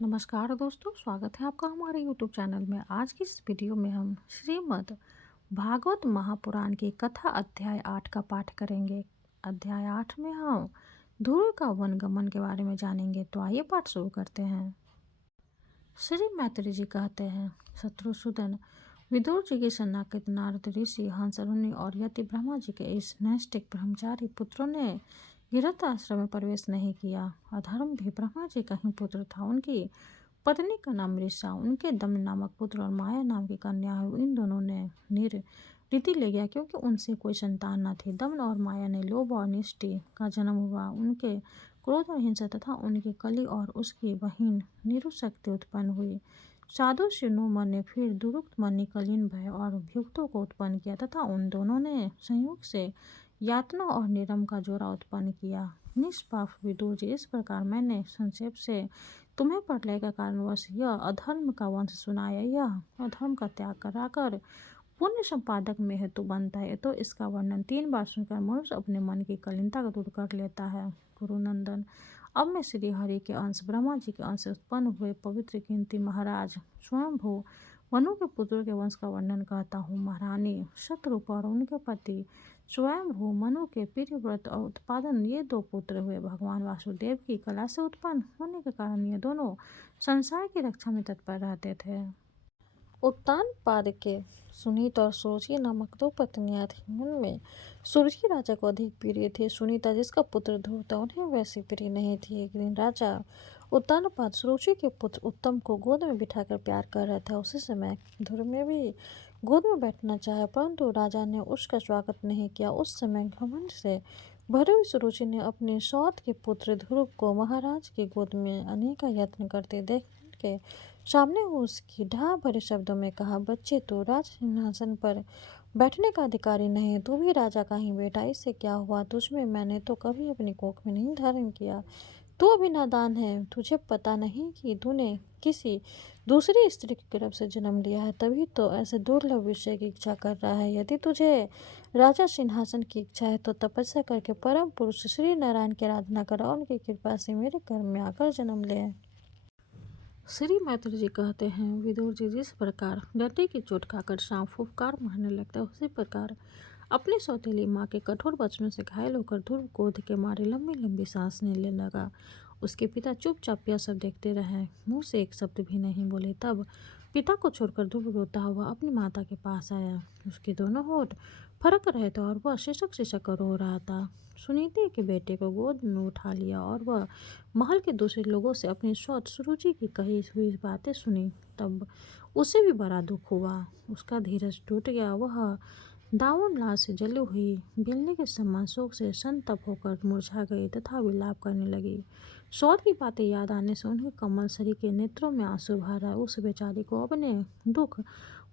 नमस्कार दोस्तों, स्वागत है आपका हमारे YouTube चैनल में। आज की इस वीडियो में हम श्रीमद् भागवत महापुराण की कथा अध्याय 8 का पाठ करेंगे। अध्याय 8 में हम ध्रुव का वनगमन के बारे में जानेंगे। तो आइए पाठ शुरू करते हैं। श्री मैत्री जी कहते हैं, शत्रुसूदन, विदुर जी के शरणागत नारद ऋषि, हंसरुनि और यति ब्रह्मा जी के इस नैष्ठिक ब्रह्मचारी पुत्रों ने गृहस्थ आश्रम में प्रवेश नहीं किया। अधर्म भी ब्रह्मा जी का ही पुत्र था। उनकी पत्नी का नाम ऋषा, उनके दमन नामक पुत्र और माया नाम की कन्या हुई। इन दोनों ने रीति ले गया क्योंकि उनसे कोई संतान न थी। दमन और माया ने लोभ और निष्ठि का जन्म हुआ। उनके क्रोध और हिंसा तथा उनकी कली और उसकी बहिन निरुशक्ति उत्पन्न हुई। साधु शिरोमणि ने फिर दुरुक्त मणि, कलीन भय और भ्युक्तों को उत्पन्न किया तथा उन दोनों ने संयोग से यातना और निरम का जोड़ा उत्पन्न किया। निष्पाप विदुर जी, इस प्रकार मैंने संक्षेप से तुम्हें प्रलय का कारणवश यह अधर्म का वंश सुनाया। यह अधर्म का त्याग कराकर पुण्य संपादक में हेतु बनता है। तो इसका वर्णन 3 बार सुनकर मनुष्य अपने मन की कलिनता को दूर कर लेता है। गुरुनंदन, अब मैं श्री हरि के अंश, ब्रह्मा जी के अंश से उत्पन्न हुए पवित्र कीर्ति महाराज स्वयंभू मनु के पुत्रों के वंश का वर्णन करता हूँ। महारानी शतरूपा और उनके पति स्वयंभू मनु के प्रियव्रत और उत्पादन, ये 2 पुत्र हुए। भगवान वासुदेव की कला से उत्पन्न होने के कारण ये दोनों संसार की रक्षा में तत्पर रहते थे। उत्तानपाद के सुनीता और सुरुचि नामक 2 पत्नियां थीं। उनमें सुरुचि राजा को अधिक प्रिय थी। सुनीता, जिसका पुत्र ध्रुव था, उन्हें वैसी प्रिय नहीं थी। एक दिन राजा उत्तानपाद सुरुचि के पुत्र उत्तम को गोद में बिठाकर प्यार कर रहा था। उसी समय ध्रुव ने भी गोद में बैठना चाहा, परंतु राजा ने उसका स्वागत नहीं किया। उस समय घमंड से भरी हुई सुरुचि ने अपने सौत के पुत्र ध्रुव को महाराज की गोद में अनेक यत्न करते देख के सामने उसकी ढा भरे शब्दों में कहा, बच्चे, तू राज सिंहासन पर बैठने का अधिकारी नहीं, तू भी राजा का ही बेटा। इससे क्या हुआ? तुझमें मैंने तो कभी अपनी कोख में नहीं धारण किया। तू अभी नादान है। तुझे पता नहीं कि तूने किसी दूसरी स्त्री की गर्भ से जन्म लिया है, तभी तो ऐसे दुर्लभ विषय की इच्छा कर रहा है। यदि तुझे राजा सिंहासन की इच्छा है तो तपस्या करके परम पुरुष श्री नारायण की आराधना कर और उनकी कृपा से मेरे घर में आकर जन्म ले। श्री मैत्री जी कहते हैं, विदुर जी, जिस प्रकार डंडे की चोट खाकर सांप फुफकार मारने लगता है, उसी प्रकार अपनी सौतेली माँ के कठोर वचनों से घायल होकर ध्रुव क्रोध के मारे लंबी लंबी सांस लेने लगा। उसके पिता चुपचाप यह सब देखते रहे, मुंह से एक शब्द भी नहीं बोले। तब पिता को छोड़कर ध्रुव रोता हुआ अपनी माता के पास आया। उसके दोनों होठ फरक रहे थे और वह सिसक सिसक कर रो रहा था। सुनीति के बेटे को गोद में उठा लिया और वह महल के दूसरे लोगों से अपनी सौत सुरुचि की कही हुई बातें सुनी। तब उसे भी बड़ा दुख हुआ। उसका धीरज टूट गया। वह दावानल लाल से जली हुई बेलने के समान शोक से संतप्त होकर मुरझा गई तथा विलाप करने लगी। सौत की बातें याद आने से उन्हें कमल सरी के नेत्रों में आंसू भर आए। उस बेचारी को अपने दुख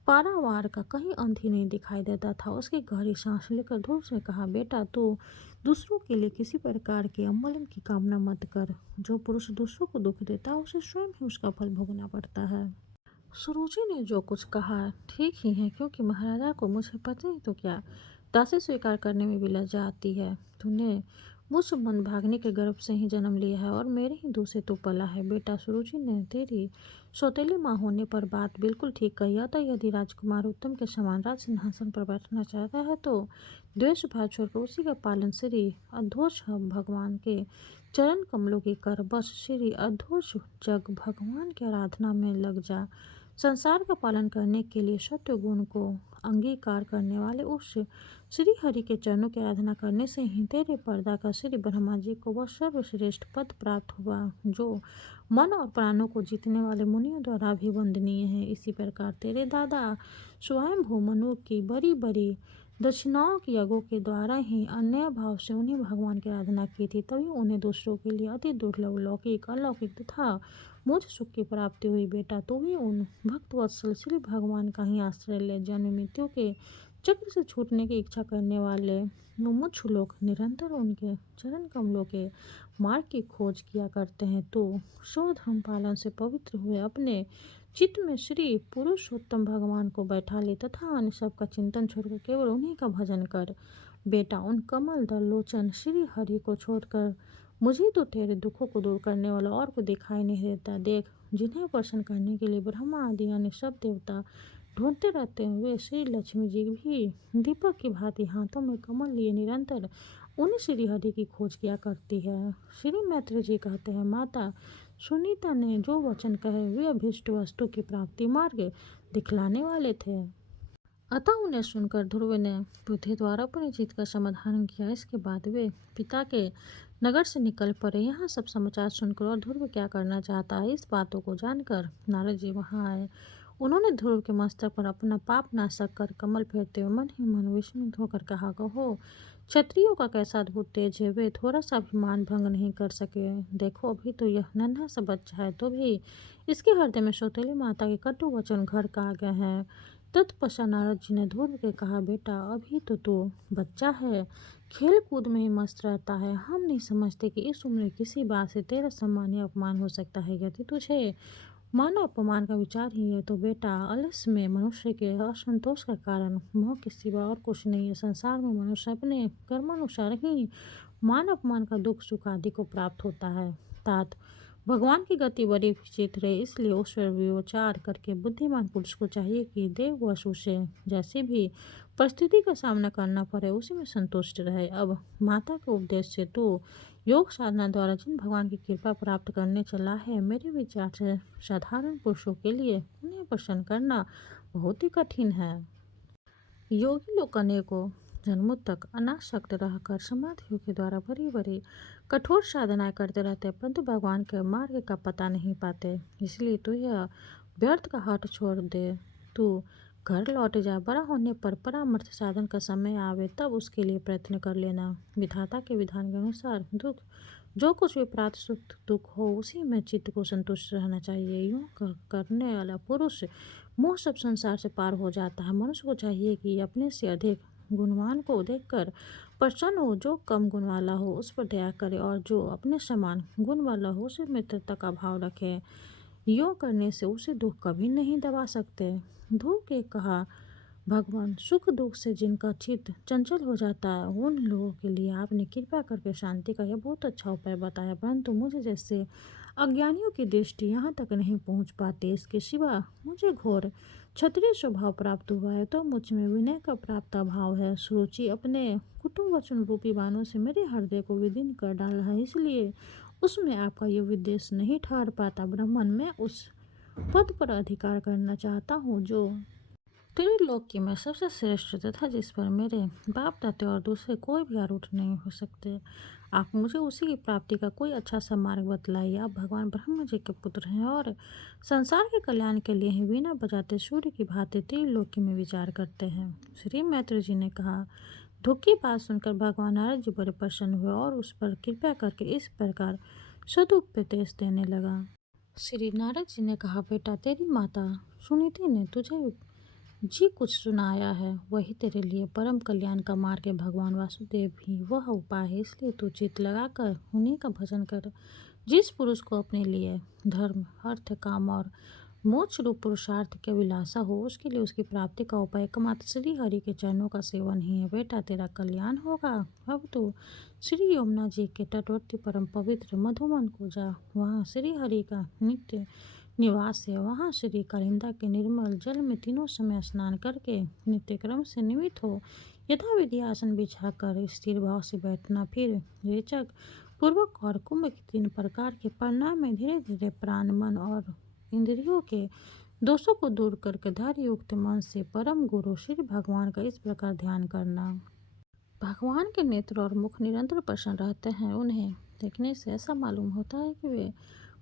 पारावार का कहीं अंत ही नहीं दिखाई देता था। उसकी गहरी सांस लेकर ध्रुव ने कहा, बेटा, तू दूसरों के लिए किसी प्रकार के अमंगल की कामना मत कर। जो पुरुष दूसरों को दुख देता है, उसे स्वयं ही उसका फल भोगना पड़ता है। सुरुचि ने जो कुछ कहा ठीक ही है, क्योंकि महाराजा को मुझे पति नहीं तो क्या दासी स्वीकार करने में भी लज्जा आती है। तूने मुझ मन भागने के गर्भ से ही जन्म लिया है और मेरे ही दूध से तू पला है। बेटा, सुरुचि ने तेरी सौतेली माँ होने पर बात बिल्कुल ठीक कही। अतः यदि राजकुमार उत्तम के समान राज सिंहासन पर बैठना चाहता है तो द्वेष भाव छोड़कर उसी का पालन श्री अधोक्ष भगवान के चरण कमलों की कर। बस श्री अधोक्ष जग भगवान की आराधना में लग जा। संसार का पालन करने के लिए सत्य गुण को अंगीकार करने वाले उस श्री हरि के चरणों की आराधना करने से ही तेरे पर्दा का श्री ब्रह्मा जी को वह सर्वश्रेष्ठ पद प्राप्त हुआ, जो मन और प्राणों को जीतने वाले मुनियों द्वारा अभिवंदनीय है। इसी प्रकार तेरे दादा स्वयंभू मनु की बड़ी बड़ी दक्षिणाओं के यज्ञों के द्वारा ही अन्य भाव से उन्हें भगवान की आराधना की थी, तभी उन्हें दूसरों के लिए अति दुर्लभ लौकिक अलौकिक तथा मुझ सुख की प्राप्ति हुई। बेटा, तू भी उन भक्तवत्सल श्री भगवान का ही आश्रय ले। जन्म मृत्यु के चक्र से छूटने की इच्छा करने वाले मुमुक्षु लोग निरंतर उनके चरण कमलों के मार्ग की खोज किया करते हैं। तो स्वधर्म पालन से पवित्र हुए अपने चित्त में श्री पुरुषोत्तम भगवान को बैठा ले तथा अन्य सबका चिंतन छोड़कर केवल उन्हीं का भजन कर। बेटा, उन कमल दल लोचन श्री हरि को छोड़कर मुझे तो तेरे दुखों को दूर करने वाला और को दिखाई नहीं देता। देख, जिन्हें प्रसन्न करने के लिए ब्रह्मा आदि अन्य सब देवता ढूंढते रहते हैं, वे श्री लक्ष्मी जी भी दीपक की भांति हाथों में कमल लिए निरंतर उन्हीं श्री हरि की खोज किया करती है। श्री मैत्री जी कहते हैं, माता सुनीता ने जो वचन कहे वे अभीष्ट वस्तु की प्राप्ति मार्ग दिखलाने वाले थे। अतः उन्हें सुनकर ध्रुव ने बुद्धि द्वारा अपनी जीत का समाधान किया। इसके बाद वे पिता के नगर से निकल पड़े। यहाँ सब समाचार सुनकर और ध्रुव क्या करना चाहता है इस बातों को जानकर नारद जी वहाँ आए। उन्होंने ध्रुव के मस्तक पर अपना पाप नाशक कर कमल फेरते हुए मन ही मन विस्मित होकर कहा, कहो क्षत्रियों का कैसा अद्भुत तेज है, वे थोड़ा सा भी मान भंग नहीं कर सके। देखो अभी तो यह नन्हा सा बच्चा है, तो भी इसके हृदय में सौतेली माता के कटु वचन घर का आ गए हैं। तत्पश्चात नारद जी ने ध्रुव के कहा, बेटा अभी तो तू बच्चा है, खेल कूद में ही मस्त रहता है। हम नहीं समझते कि इस उम्र में किसी बात से तेरा सम्मान या अपमान हो सकता है। यदि तुझे मानव अपमान का विचार ही है तो बेटा आलस्य में मनुष्य के असंतोष का कारण मोह के सिवा और कुछ नहीं है। संसार में मनुष्य अपने कर्मानुसार ही मान अपमान का दुख सुख आदि को प्राप्त होता है। तात भगवान की गति बड़ी विचित्र है, इसलिए उस पर विचार करके बुद्धिमान पुरुष को चाहिए कि देव वश उसे जैसी भी परिस्थिति का सामना करना पड़े उसी में संतुष्ट रहे। अब माता के उपदेश से तू योग साधना द्वारा जिन भगवान की कृपा प्राप्त करने चला है, मेरे विचार से साधारण पुरुषों के लिए उन्हें प्रसन्न करना बहुत ही कठिन है। योगी लोग अनेकों जन्मों तक अनासक्त रहकर समाधियों के द्वारा बड़ी बड़ी कठोर साधनाएं करते रहते हैं, परंतु भगवान के मार्ग का पता नहीं पाते। इसलिए तू यह व्यर्थ का हट छोड़ दे। तू घर लौट जा, बड़ा होने पर परामर्थ साधन का समय आवे तब उसके लिए प्रयत्न कर लेना। विधाता के विधान के अनुसार दुख जो कुछ भी प्राप्त सुख दुख हो उसी में चित्त को संतुष्ट रहना चाहिए। यूं करने वाला पुरुष मोह सब संसार से पार हो जाता है। मनुष्य को चाहिए कि अपने से अधिक गुणवान को देखकर प्रसन्न हो, जो कम गुण वाला हो उस पर दया करे और जो अपने समान गुण वाला हो उसे मित्रता का भाव रखे। योग करने से उसे दुख कभी नहीं दबा सकते। ध्रुव के कहा, भगवान सुख दुख से जिनका चित्त चंचल हो जाता है उन लोगों के लिए आपने कृपा करके शांति का यह बहुत अच्छा उपाय बताया, परंतु मुझे जैसे अज्ञानियों की दृष्टि यहाँ तक नहीं पहुँच पाती। इसके सिवा मुझे घोर क्षत्रिय स्वभाव प्राप्त हुआ है, तो मुझ में विनय का प्राप्त अभाव है। सुरुचि अपने कुटुंब वचन रूपी बाणों से मेरे हृदय को विदीर्ण कर डाला है, इसलिए उसमें आपका ये विदेश नहीं ठहर पाता। ब्राह्मण मैं उस पद पर अधिकार करना चाहता हूँ जो त्रिलोकी में सबसे श्रेष्ठ तथा जिस पर मेरे बाप दाते और दूसरे कोई भी आरूढ़ नहीं हो सकते। आप मुझे उसी की प्राप्ति का कोई अच्छा सा मार्ग बतलाइए। आप भगवान ब्रह्मा जी के पुत्र हैं और संसार के कल्याण के लिए ही बिना बजाते सूर्य की भांति त्रिलोकी में विचार करते हैं। श्री मैत्री जी ने कहा। दुख की बात सुनकर भगवान नारद जी बड़े प्रसन्न हुए और उस पर कृपा करके इस प्रकार सदुपदेश देने लगा। श्री नारद जी ने कहा, बेटा तेरी माता सुनीति ने तुझे जी कुछ सुनाया है, वही तेरे लिए परम कल्याण का मार्ग है। भगवान वासुदेव भी वह उपाय है, इसलिए तू चित्त लगाकर उन्हीं का भजन कर। जिस पुरुष को अपने लिए धर्म अर्थ काम और मोक्ष रूप पुरुषार्थ की अभिलाषा हो उसके लिए उसकी प्राप्ति का उपाय एकमात्र श्री हरि के चरणों का सेवन ही है। बेटा तेरा कल्याण होगा। अब तू श्री यमुना जी के तटवर्ती परम पवित्र मधुवन को जा, वहाँ श्री हरि का नित्य निवास है। वहाँ श्री कालिंदा के निर्मल जल में तीनों समय स्नान करके नित्य क्रम से निमित्त हो यथाविधि आसन बिछाकर स्थिर भाव से बैठना। फिर रेचक पूर्वक और कुंभ के 3 प्रकार के प्रणाम में धीरे धीरे प्राण मन और इंद्रियों के दोषों को दूर करके धैर्य युक्त मन से परम गुरु श्री भगवान का इस प्रकार ध्यान करना। भगवान के नेत्र और मुख निरंतर प्रसन्न रहते हैं। उन्हें देखने से ऐसा मालूम होता है कि वे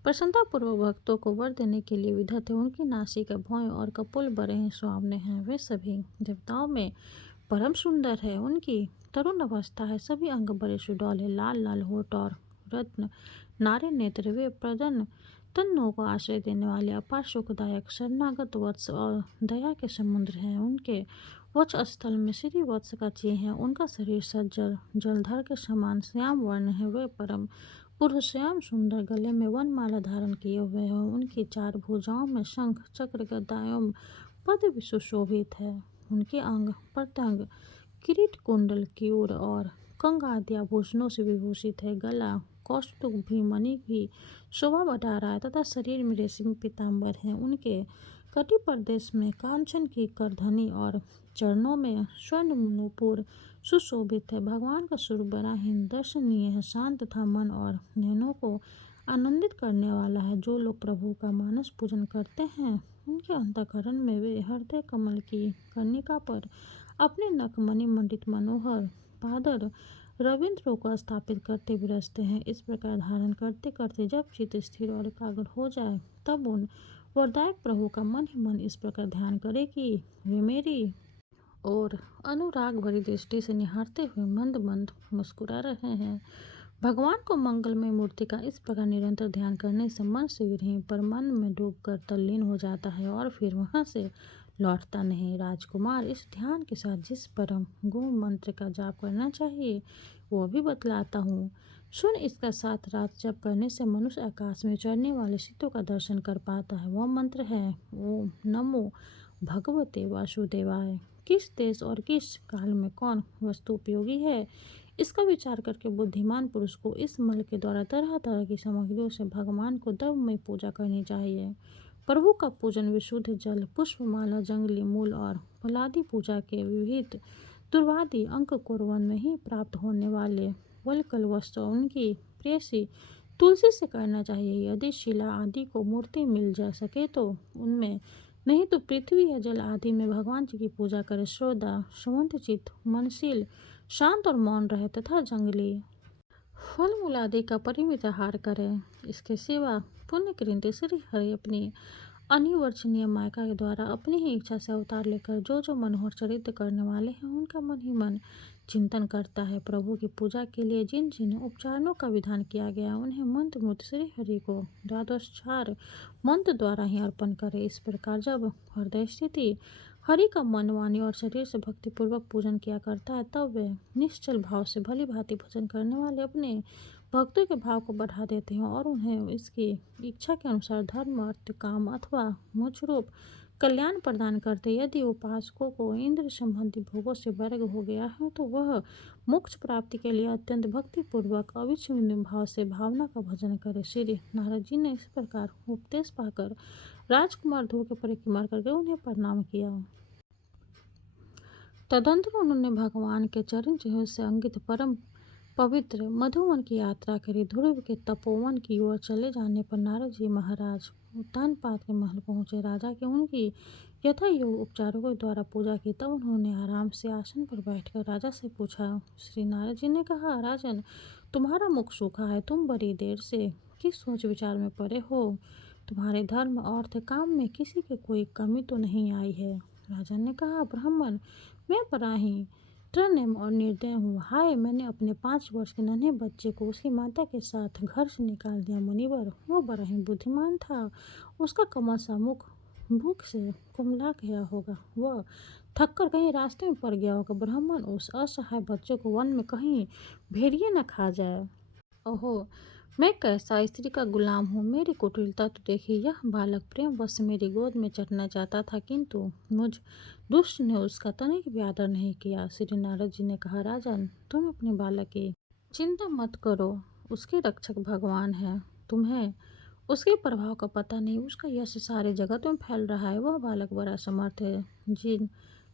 प्रसन्नतापूर्वक भक्तों को वर देने के लिए विधत है। उनकी नासिका भौहें और कपोल बड़े ही सुहावने हैं। वे सभी देवताओं में परम सुंदर है। उनकी तरुण अवस्था है, सभी अंग बड़े सुडौल है। लाल लाल होठ और रत्न नारे नेत्र, वे प्रदन तन्नों को आश्रय देने वाले अपार सुखदायक शरणागत वत्स और दया के समुद्र हैं। उनके वक्ष स्थल में श्री वत्स का चिन्ह है। उनका शरीर सज्जल जलधर के समान श्याम वर्ण है। वे परम पुरुष श्याम सुंदर, गले में वनमाला धारण किए हुए हैं। उनकी 4 भुजाओं में शंख चक्र गदा एवं पद्म सुशोभित है। उनके अंग प्रत्यंग किरीट कुंडल क्यूर और कंग आदि आभूषणों से विभूषित है। गला कौस्तुभ भी मणि की शोभा बढ़ा रहा है तथा शरीर में रेशमी पीताम्बर है। उनके कटी प्रदेश में कांचन की करधनी और चरणों में स्वर्ण नूपुर सुशोभित है। भगवान का स्वरूप बड़ा ही दर्शनीय है, शांत तथा मन और नयनों को आनंदित करने वाला है। जो लोग प्रभु का मानस पूजन करते हैं उनके अंतःकरण में वे हृदय कमल की कर्णिका पर अपने नखमणि मंडित मनोहर पादर रविंद्रों को स्थापित करते विराजते हैं। इस प्रकार धारण करते करते जब चित्त स्थिर और एकाग्र हो जाए तब उन वरदायक प्रभु का मन ही मन इस प्रकार ध्यान करे कि वे मेरी और अनुराग भरी दृष्टि से निहारते हुए मंद मंद मुस्कुरा रहे हैं। भगवान को मंगलमय मूर्ति का इस प्रकार निरंतर ध्यान करने से मन शीघ्र ही पर मन में डूबकर तल्लीन हो जाता है और फिर वहां से लौटता नहीं। राजकुमार, इस ध्यान के साथ जिस परम गुण मंत्र का जाप करना चाहिए वो भी बतलाता हूँ। सुन, इसका 7 रात जप करने से मनुष्य आकाश में चढ़ने वाले सिद्धों का दर्शन कर पाता है। वह मंत्र है ओम नमो भगवते वासुदेवाय। किस देश और किस काल में कौन वस्तु उपयोगी है, इसका विचार करके बुद्धिमान पुरुष को इस मल के द्वारा तरह तरह की सामग्रियों से भगवान को दव में पूजा करनी चाहिए। प्रभु का पूजन विशुद्ध जल, पुष्पमाला, जंगली मूल और फलादि पूजा के विविध दुर्वादि अंक कोरवन में ही प्राप्त होने वाले वलकल वस्त्र उनकी प्रेयसी तुलसी से करना चाहिए। यदि शिला आदि को मूर्ति मिल जा सके तो उनमें, नहीं तो पृथ्वी या जल आदि में भगवान जी की पूजा करे। श्रोता संवंत चित्त, मनशील, शांत और मौन रहे तथा जंगली फल मूल आदि का परिमित आहार करें। इसके सिवा पुण्य कृंत श्री हरि अपनी अनिवर्चनीय मायका के द्वारा अपनी ही इच्छा से अवतार लेकर जो जो मनोहर चरित्र करने वाले हैं उनका मन ही मन चिंतन करता है। प्रभु की पूजा के लिए जिन जिन उपचारणों का विधान किया गया उन्हें मंत्र मूर्ति श्री हरि को द्वादशोपचार मंत्र द्वारा ही अर्पण करे। इस प्रकार जब हृदय स्थिति हरि का मन, वाणी और शरीर से भक्तिपूर्वक पूजन किया करता है तब वे निश्चल भाव से भली भांति भजन करने वाले अपने भक्तों के भाव को बढ़ा देते हैं और उन्हें इसकी इच्छा के अनुसार धर्म, अर्थ, काम अथवा मोक्ष रूप कल्याण प्रदान करते। यदि उपासकों को इंद्र संबंधी भोगों से वर्ग हो गया है तो वह मोक्ष प्राप्ति के लिए अत्यंत भक्तिपूर्वक अविच्छिन्न भाव से भावना का भजन करे। श्री नारद जी ने इस प्रकार उपदेश पाकर राजकुमार ध्रुव के परिक्रमा करके उन्हें प्रणाम किया। तदंतर उन्होंने भगवान के चरण चिन्ह से अंकित परम पवित्र मधुवन की यात्रा करी। ध्रुव के तपोवन की ओर चले जाने पर नारद जी महाराज उत्तानपाद के महल पहुंचे। राजा के उनकी यथा योग उपचारों के द्वारा पूजा की। तब उन्होंने आराम से आसन पर बैठकर राजा से पूछा। श्री नारद जी ने कहा, राजन, तुम्हारा मुख सूखा है, तुम बड़ी देर से किस सोच विचार में पड़े हो? तुम्हारे धर्म, अर्थ, काम में किसी की कोई कमी तो नहीं आई है? राजन ने कहा, ब्राह्मण, मैं बड़ा ही तृणम और निर्दय हूँ। हाय, मैंने अपने 5 वर्ष के नन्हे बच्चे को उसकी माता के साथ घर से निकाल दिया। मुनिवर, वो बड़ा ही बुद्धिमान था, उसका कमल सा मुख भूख से कुमला गया होगा, वह थककर कहीं रास्ते में पड़ गया होगा। ब्राह्मण, उस असहाय बच्चे को वन में कहीं भेड़िए न खा जाए। ओहो, मैं कैसा स्त्री का गुलाम हूँ, मेरी कुटिलता तो देखिए। यह बालक प्रेम वश मेरी गोद में चढ़ना चाहता था किंतु मुझ दुष्ट ने उसका तनिक भी आदर नहीं किया। श्री नारद जी ने कहा, राजन, तुम अपने बालक की चिंता मत करो, उसके रक्षक भगवान है। तुम्हें उसके प्रभाव का पता नहीं, उसका यश सारे जगत में फैल रहा है। वह बालक बड़ा समर्थ है, जिन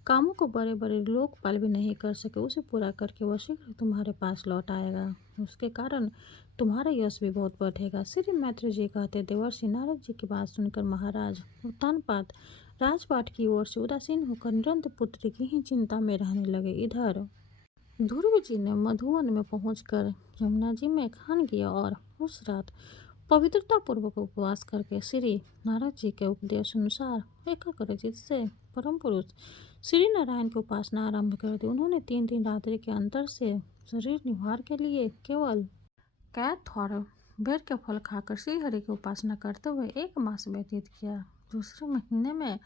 कामों को बड़े बड़े लोकपाल भी नहीं कर सके उसे पूरा करके वह शीघ्र तुम्हारे पास लौट आएगा। उसके कारण तुम्हारा यश भी बहुत बढ़ेगा। श्री मैत्री जी कहते, देवर्षि नारद जी की बात सुनकर महाराज उत्तानपाद राजपाट की ओर से उदासीन होकर निरंतर पुत्र की ही चिंता में रहने लगे। इधर ध्रुव जी ने मधुवन में पहुंचकर यमुना जी में स्नान किया और उस रात पवित्रता पूर्वक उपवास करके श्री नारद जी के उपदेश अनुसार एकाग्रचित्त से परम पुरुष श्री नारायण की उपासना आरंभ कर दी। उन्होंने 3 रात्रि के अंतर से शरीर निवार के लिए केवल कैथ और बेर के फल खाकर श्री हरि की उपासना करते हुए 1 मास व्यतीत किया। दूसरे महीने में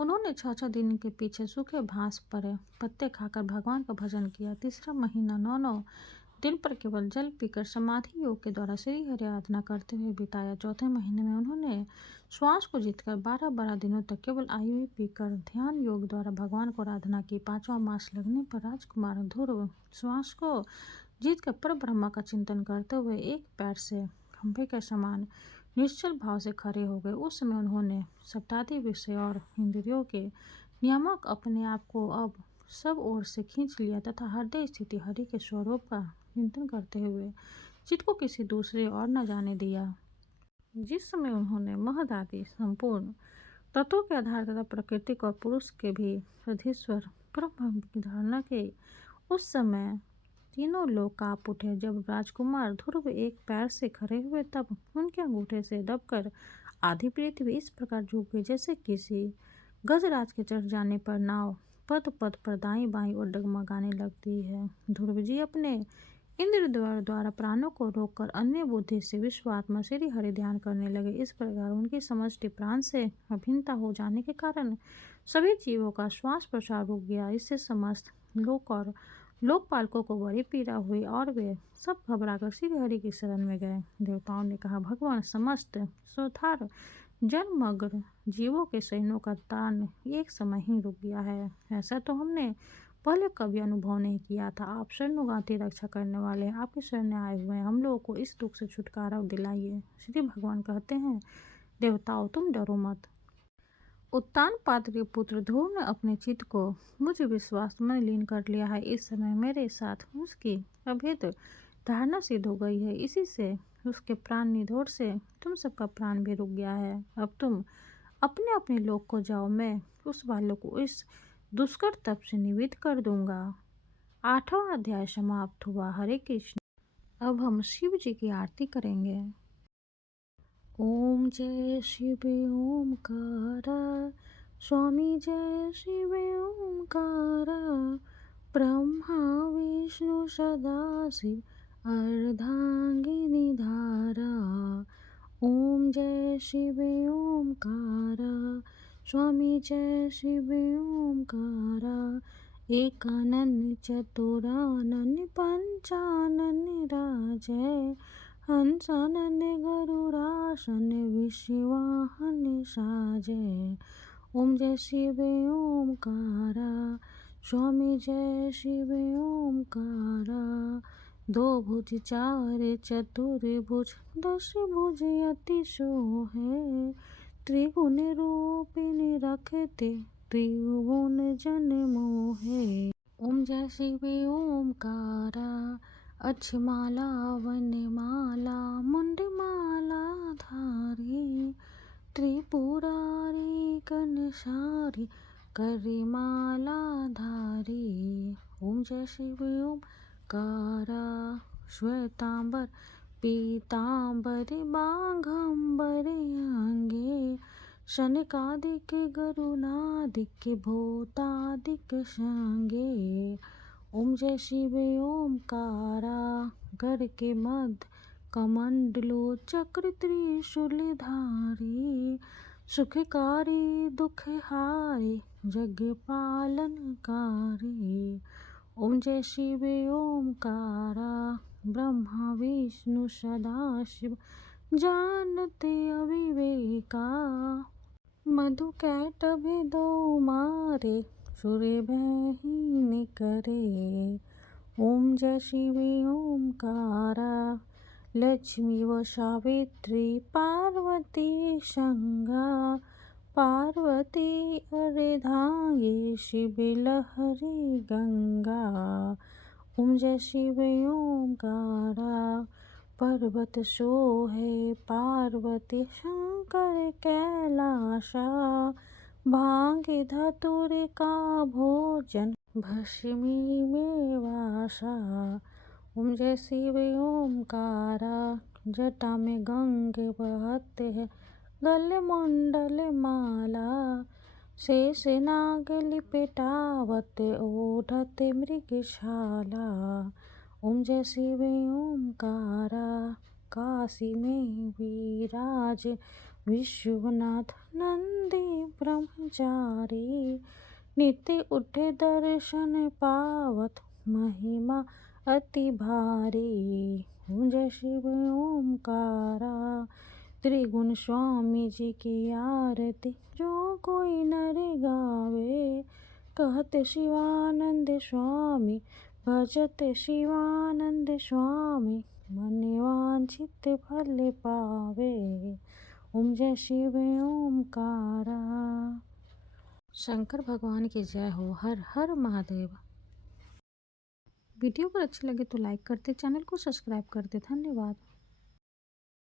उन्होंने 6 दिन के पीछे सूखे घास पर पत्ते खाकर भगवान का भजन किया। तीसरा महीना 9 दिन पर केवल जल पीकर समाधि योग के द्वारा श्री हरि आराधना करते हुए बिताया। चौथे महीने में उन्होंने श्वास को जीतकर 12 दिनों तक केवल आयु पीकर ध्यान योग द्वारा भगवान को आराधना की। 5वां मास लगने पर राजकुमार ध्रुव श्वास को जीत कर पर ब्रह्मा का चिंतन करते हुए एक पैर से खंभे के समान निश्चल भाव से खड़े हो गए। उस समय उन्होंने सप्तादि विषय और इंद्रियों के नियामक अपने आप को अब सब ओर से खींच लिया तथा हृदय स्थिति हरि के स्वरूप का चिंतन करते हुए चित्त को किसी दूसरे और न जाने दिया। जिस समय उन्होंने महद आदि संपूर्ण तत्वों के आधार तथा प्रकृतिक और पुरुष के भी सधीश्वर ब्रह्म की धारणा के उस समय तीनों लोग कांप उठे। जब राजकुमार ध्रुव एक पैर से खड़े हुए तब उनके अंगूठे से दबकर आधी पृथ्वी इस प्रकार झुक गई जैसे किसी गजराज के चढ़ जाने पर नाव पद पद पर दाईं बाईं और डगमगाने लगती है। ध्रुव जी अपने इंद्र द्वारा प्राणों को रोककर अन्य बुद्धि से विश्वात्मा श्री हरि ध्यान करने लगे। इस प्रकार उनकी समष्टि प्राण से अभिन्नता हो जाने के कारण सभी जीवों का श्वास प्रश्वास रुक गया। इससे समस्त लोक और लोकपालकों को बड़ी पीड़ा हुई और वे सब घबराकर श्री हरि की शरण में गए। देवताओं ने कहा, भगवान, समस्त सोथार जलमग्न जीवों के सैन्यों का तान एक समय ही रुक गया है। ऐसा तो हमने पहले कभी अनुभव नहीं किया था। आप शरणुगाति रक्षा करने वाले आपके शरण आए हुए हैं, हम लोगों को इस दुख से छुटकारा दिलाइए। श्री भगवान कहते हैं, देवताओं तुम डरो मत। उत्तानपाद के पुत्र ध्रुव ने अपने चित्त को मुझ विश्वास में लीन कर लिया है। इस समय मेरे साथ उसकी अभेद धारणा सिद्ध हो गई है। इसी से उसके प्राण निधोर से तुम सबका प्राण भी रुक गया है। अब तुम अपने अपने लोक को जाओ, मैं उस बालक को इस दुष्कर तप से निवृत्त कर दूंगा। 8वां अध्याय समाप्त हुआ। हरे कृष्ण। अब हम शिव जी की आरती करेंगे। ओम जय शिव ओमकारा, स्वामी जय शिव ओमकारा, ब्रह्मा विष्णु सदाशिव अर्धांगिनी धारा। ओम जय शिव ओमकारा, स्वामी जय शिव ओमकारा, एकानन चतुरानन पंचानन राजय, हंसानन गरुरासन विश्ववाहन साजय। ओम जय शिव ओमकारा, स्वामी जय शिव ओमकारा, दो भुज चार चतुर्भुज दश भुज अति सोहे, त्रिगुण रूपिणी रखते त्रिभुवन जन मोहे। ओम जय शिव ओमकारा, अक्षमाला वनमाला मुंडमाला धारी, त्रिपुरारी कनसारी करिमाला धारी। ओम जय शिव ओमकारा, श्वेतांबर पीतांबर बाघंबर अंगे, शनकादिक गरुनादिक भूतादिक संगे। ओम जय शिव ओमकारा, घर के मध्य कमंडलो चक्र त्रिशूल धारी, सुखकारी दुखहारी जग पालनकारी। ओम जय शिव ओमकारा, ब्रह्मा विष्णु सदाशिव जानते अविवेका, मधु कैटभ दो मारे सूर्य भयहीन करे। ओम जय शिव ओमकारा, लक्ष्मी व सावित्री पार्वती संगा, पार्वती अर्धांगी शिव लहरी गंगा। ओम जय शिव ओमकारा, पर्वत सोहे पार्वती शंकर कैलासा, भांग धतुर का भोजन भस्मी में वासा। ओम जय शिव ओमकारा, जटा में गंग बहते हैं गले मुंडल माला, शेष नाग लिपटावत ओढ़त मृगशाला। ओम जय शिव ओमकारा, काशी में विराज विश्वनाथ नंदी ब्रह्मचारी, नित्य उठे दर्शन पावत महिमा अति भारी। ओम जय शिव ओमकारा, त्रिगुण स्वामी जी की आरती जो कोई नर गावे, कहते शिवानंद स्वामी भजते शिवानंद स्वामी मने वांछित फल पावे। ओम जय शिव ओमकारा। शंकर भगवान की जय हो। हर हर महादेव। वीडियो अगर अच्छी लगे तो लाइक करते, चैनल को सब्सक्राइब करते। धन्यवाद।